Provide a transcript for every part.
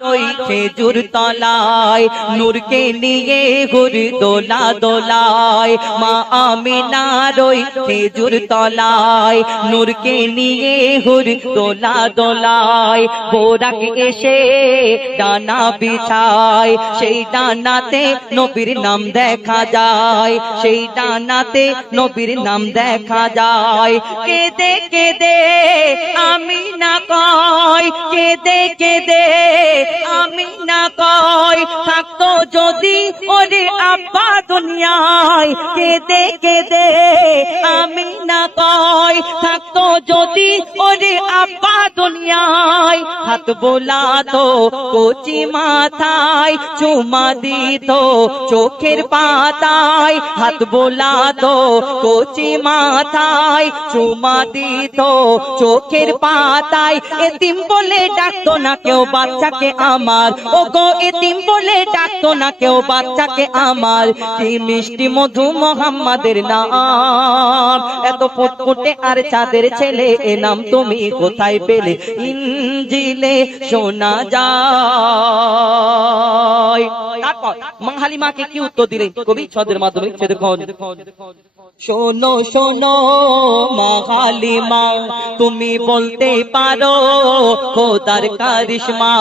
ওই খেজুর তলায় নূরকে নিয়ে হুর দোলা দোলায় মা আমিনার ওই খেজুর তলায় নূরকে নিয়ে হুর দোলা দোলায় বোরাক এসে ডানা বিছায় সেই ডানাতে নবীর নাম দেখা যায় সেই ডানাতে নবীর নাম দেখা যায় কেঁদে কেঁদে আমিনা কয় কেঁদে কেঁদে আমিনা কয় থাকতো যদি ওরে আব্বা দুনিয়ায় কেঁদে কেঁদে আমিনা কয় থাকতো যদি ওরে আব্বা দুনিয়ায় হাত বোলাতো কচি মাথায় চুমা দিত চোখের পাতায় হাত বোলাতো কচি মাথায় চুমা দিত চোখের পাতায় এতিম বলে ডাকতো না কেউ বাচ্চাকে আমার ও গো এতিম বলে ডাকতো না কেউ বাচ্চাকে আমার কি মিষ্টি মধু মোহাম্মদের নাম এত ফুটফুটে আর চাঁদের ছেলে এ নাম তুমি কোথায় পেলে ইনজিলে শোনা যায় তারপর মা হালিমাকে কি উত্তর দিলেন কবি ছদের মাধ্যমে লিখছে দেখুন শোনো শোনো মা হালিমা তুমি বলতে পারো খোদার কারিশমা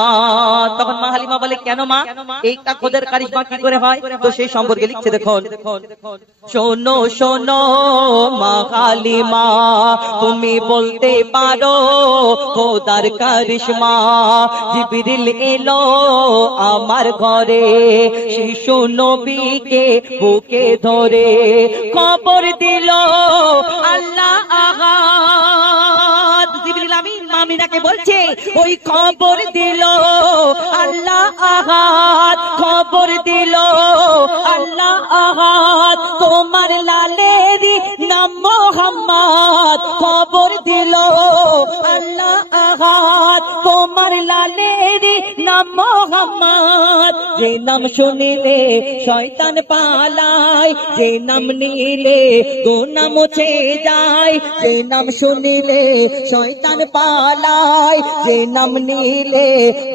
তখন মা হালিমা বলে কেন মা এইটা খোদার কারিশমা কি করে হয় তো সেই সম্পর্কে লিখছে দেখুন শোনো শোনো মা হালিমা তুমি বলতে পারো খোদার কারিশমা জিবরিল এলো আমার ঘরে শিশু নবীকে বুকে ধরে খবর দিল আল্লাহ আগাদ জিবরিল আমিন আমিনাকে বলছে ওই খবর দিল আল্লাহ আগাদ খবর দিল আল্লাহ আগাদ তোমার লালেরই নাম মোহাম্মদ খবর দিল আল্লাহ আগাদ তোমার লালেরই নাম মোহাম্মদ যে নাম শুনিলে শয়তান পালায় যে নাম নিলে গুনাহ মুছে যায় যে নাম শুনিলে শয়তান পালায় যে নাম নিলে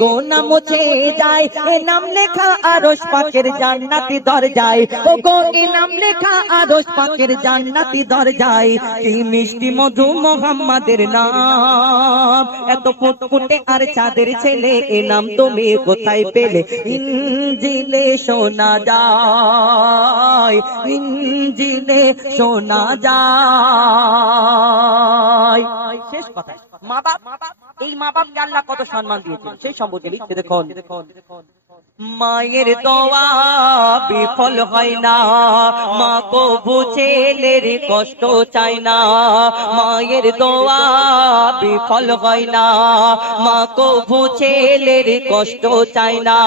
গুনাহ মুছে যায় এ নাম লেখা আরশ পাকের জান্নাতি দরজায় ও গো এ নাম লেখা আরশ পাকের জান্নাতি দরজায় কি মিষ্টি মধু মোহাম্মদের নাম এত ফুটফুটে আর চাঁদের ছেলে এ নাম তুমি কোথায় পেলে ইনজিলে শোনা যায় ইনজিলে শোনা যায় শেষ কথা মা বাপ এই মা বাপকে আল্লাহ কত সম্মান দিয়েছেন সেই সম্পর্কে লিখতে দেখুন মায়ের দোয়া বিফল হয় না মা কবু ছেলের কষ্ট চায় না মায়ের দোয়া বিফল হয় না মা কবু ছেলের কষ্ট চায় না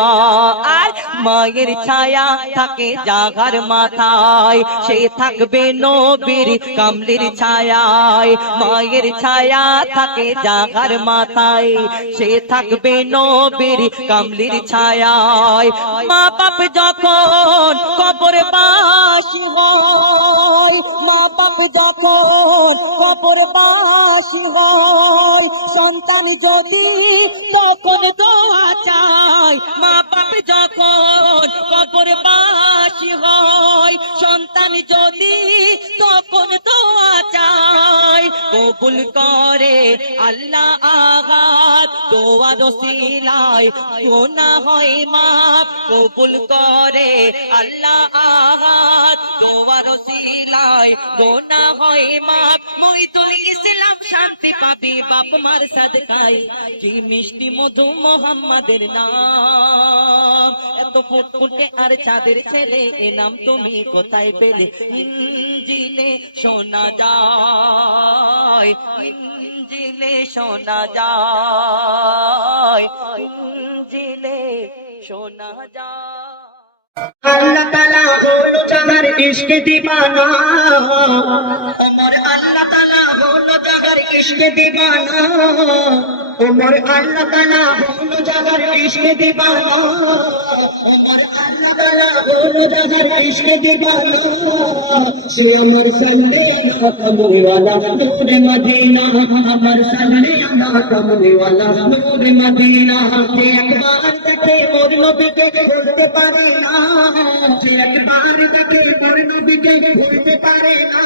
আর মায়ের ছায়া থাকে জাগার মাথায় সে থাকবে নবীর কামলির ছায়ায় মায়ের ছায়া থাকে জাগার মাথায় সে থাকবে নবীর কামলির ছায়ায় মা বাপ যখন কবরবাসী হয় মা বাপ যখন কবরবাসী হয় সন্তান যদি তখন দোয়া চায় মা বাপ যখন কবরবাসী হয় সন্তান যদি তখন দোয়া চায় কবুল করে আল্লাহ আগাত দোয়ার ওসিলায় গুনাহ হয় মাফ কবুল করে আল্লাহ আগাত দোয়ার ওসিলায় গুনাহ হয় মাফ মইতুল ইসলাম শান্তি পাবি বাপ মার সাদকায় কি মিষ্টি মধু মোহাম্মদের নাম এত ফুটফুটে আর চাঁদের ছেলে এ নাম তুমি কোথায় পেলে ইনজিলে শোনা যায় ইনজিলে শোনা যায় ইনজিলে শোনা যায় আল্লাহ তাআলা হলো জাগার ইশকে দিবানা ওমর আল্লাহ তাআলা হলো জাগার ইশকে দিবানা उमर अल्लाह ताला बोलो जगर इश्क दीवाना उमर अल्लाह ताला बोलो जगर इश्क दीवाना से अमर सल्ले अला कमली वाला नूर मदीना अमर सल्ले अला कमली वाला नूर मदीना जे एक बार देखे मोर नबी के भूलते पारे ना जे एक बार देखे मोर नबी के भूलते पारे ना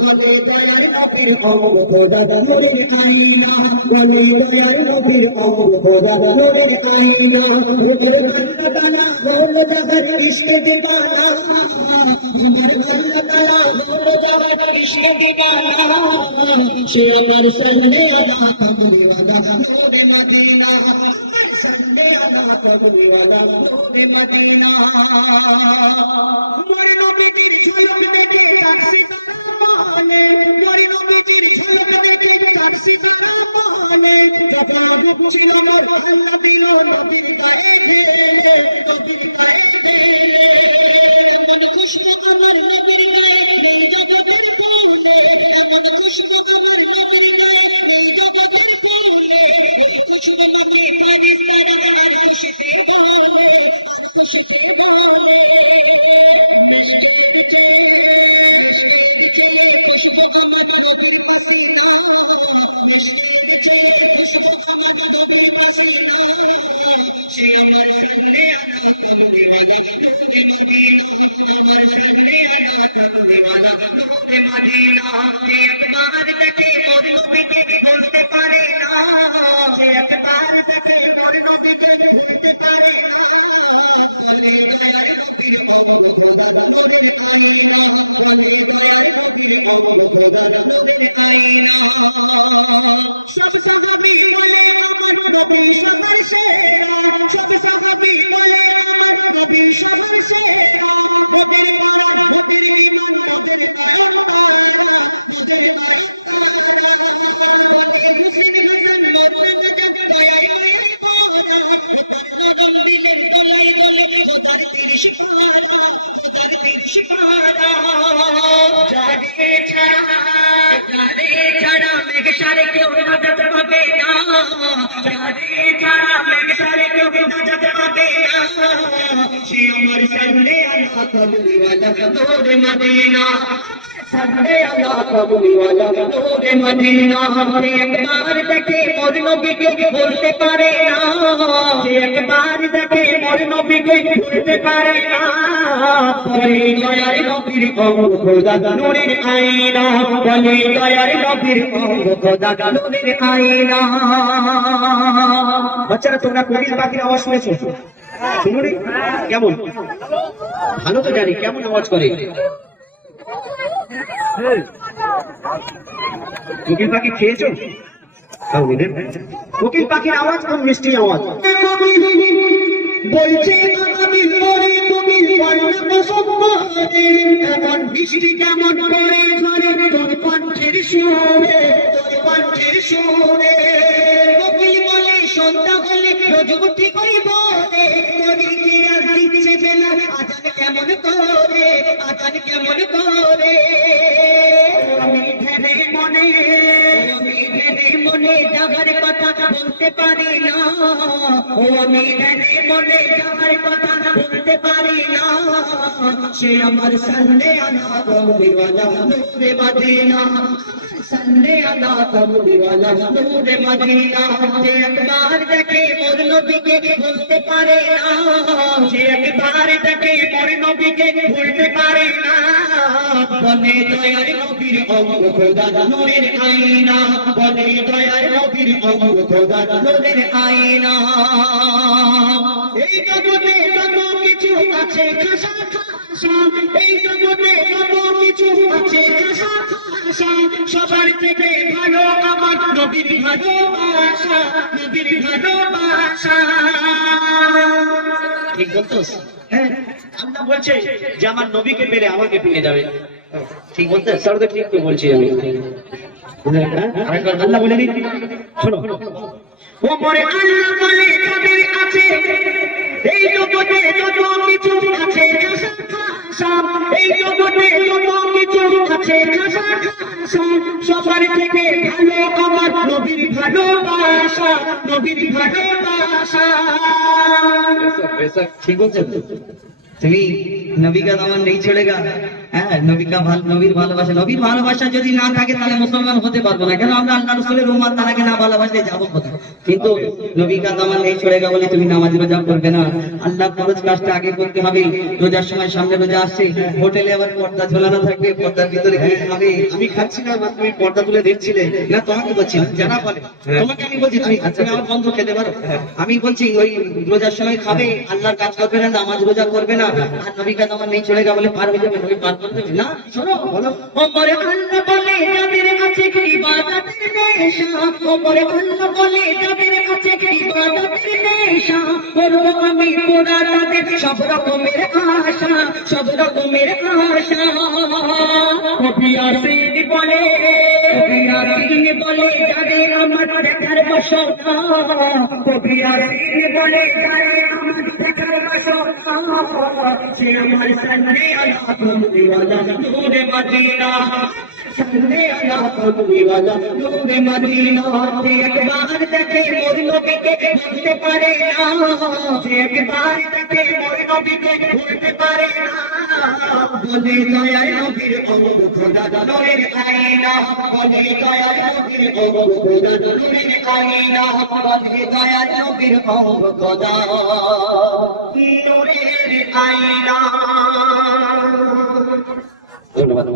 बोले दयार नबीर अमर खुदा नूरेर आईना बोले दयार नबीर अमर खुदा नूरेर आईना उमर अल्लाह ताला बोलो जगर इश्क दीवाना उमर अल्लाह ताला बोलो जगर इश्क दीवाना से अमर सल्ले अला कमली वाला नूर मदीना अमर सल्ले अला कमली वाला नूर मदीना मोर नबीर झलक देखे तार सितारा माने मोर नबीर झलक देखे तार सितारा माने जब ছিল মোর আল্লাহ দিল নবীর গায়ে ঢেলে নবীর গায়ে ঢেলে এমন খুশবু আমার নবীর গায়ে নেই জগতের ফুলে এমন খুশবু আমার নবীর গায়ে নেই জগতের ফুলে ওই খুশবু মাকে ফারিস্তারা আর খুশিতে বলে মিশকের চেয়ে খুশবু আমার নবীর পাসিনা মিশকের চেয়ে খুশবু আমার নবীর পাসিনা সে আমার সল্লে আলা কমলি ওয়ালা নূরে মদিনা আমার সল্লে আলা কমলি ওয়ালা নূরে মদিনা যে একবার দেখে মোর নবীকে ভুলতে পারে না যে একবার দেখে মোর নবীকে ভুলতে পারে না বলে দয়ার নবীর অমর খোদা নূরের আইনা বলে দয়ার নবীর অমর খোদা নূরের আইনা সব সাহাবী বলে আমার নবী সবার সেরা সব সাহাবী বলে আমার নবী সবার সেরা মোদের পারা মোদের ঈমান মোদের নয়ন তারা মোদের নয়ন তারা বলে হুসেন হাসান মরনা জান দয়ায় মায়ায় ভরা ও তার নরম দিলের দোলাই দোলে খোদার 30 পারা খোদার 30 পারা যারে ছাড়া মেঘ সারে কেউ নাজাত পাবে না যারে ছাড়া মেঘ সারে কেউ নাজাত পাবে না সে আমার সল্লে আলা কমলি ওয়ালা নূর মদিনা সল্লে আলা কমলি ওয়ালা নূর মদিনা একবার দেখে মোর নবীকে ভুলতে পারে না একবার দেখে মোর নবীকে ভুলতে পারে না বলে দয়ার নবীর অমর খোদা নূরের আইনা বলে দয়ার নবীর অমর খোদা নূরের আইনা বাচ্চারা তোমরা কোকিল পাখির আওয়াজ শুনেছো শুনো রে কেমন ভালো তো জানি কেমন আওয়াজ করে কোকিল পাখি খেয়েছো কোকিল পাখির আওয়াজ খুব মিষ্টি আওয়াজ বলছে আমি মরে কোকিল কন্যা কুসুম এমন বৃষ্টি কেমন করে ঝরে তোর কণ্ঠের সুরে কোকিল বলে সন্ধ্যা হলে রোজ উঠি কই বলে তোরি কি আর দিচ্ছে বেলা আজান কেমন করে আমি ভেবে মনে যাবার কথা বলতে পারি না ও আমি ভেবে মনে যাবার কথা বলতে পারি না সে আমার সল্লে আলা কমলি ওয়ালা নূরে মদিনা সল্লে আলা কমলি ওয়ালা নূরে মদিনা যে একবার দেখে মোর নবীকে ভুলতে পারে না যে একবার দেখে মোর নবীকে ভুলতে পারে না বলে দয়ার নবীর অমর খোদা নূরের আইনা বলে দয়ার নবীর অমর খোদা নূরের আইনা এই জগতে যত কিছু আছে খাসা এই জগতে যত কিছু আছে খাসা সবার থেকে ভালো আমার নবীর ভালোবাসা ঠিক বলতোস হ্যাঁ আল্লাহ বলছে যে আমার নবীকে পেলে আমাকে পেয়ে যাবে ঠিক বলতে স্যার তো ঠিক তো বলছি আমি আল্লাহ বলে নি শোনো ওপরে আল্লাহ বলে তাদের আছে এই জগতে যত কিছু আছে এই জগতে যত কিছু আছে সবার থেকে ভালো আমার নবীর ভালোবাসা, নবীর ভালোবাসা। ঠিক বলছো তুমি? নবী का दामन नहीं छोड़ेगा। হ্যাঁ, নবীর ভালোবাসা যদি না থাকে তাহলে মুসলমান হতে পারবো না। কেন? আমরা আল্লাহ রাসূলের উম্মত, তারাকে না ভালোবাসলে যাবো কোথায়? কিন্তু নবী का दामन नहीं छोड़ेगा বলে তুমি নামাজ রোজা করবে না। আল্লাহ ফরজ কাজটা আগে করতে হবে। রোজার সময় সামনে রোজা আসছে, হোটেলে আবার পর্দা ঝোলানো থাকবে, পর্দার ভিতরে খেতে হবে। আমি খাচ্ছি না, তুমি পর্দা তুলে দেখছিলে না? তোমাকে বলছি না, যারা বলে তোমাকে আমি বলছি তুমি আমার বন্ধু খেতে পারো। আমি বলছি ওই রোজার সময় খাবে, আল্লাহর কাজ করবে না, নামাজ রোজা করবে না, আর নবী का दामन नहीं छोड़ेगा বলে পার হয়ে যাবে, নবী পার করে দেবে না। শোনো, বলো ওমর আল্লাহ বলে যাদের কাছে ইবাদতের নেশা, ওমর আল্লাহ বলে যাদের কাছে ইবাদতের নেশা, করব আমি পুরা তাদের সব রকমের আশা, সব রকমের আশা। কবি আসিন বলে, কবি আসিন বলে যাদের আমার দেখার বসতা, কবি আসিন বলে যাদের আমার দেখার বসতা, সে আমার সামনে আলা কমরিওয়ালা নূরে মদিনা, সামনে আলা কমরিওয়ালা নূরে মদিনা। একবার দেখে মোর নবীকে ভুলতে পারে না, একবার দেখে মোর নবীকে ভুলতে পারে না। বলে দয়ার নবীর অমর খোদা নূরের আয়না, বলে দয়ার নবীর অমর খোদা নূরের আয়না, বলে দয়ার নবীর অমর খোদা নূরের আয়না। ধন্যবাদ।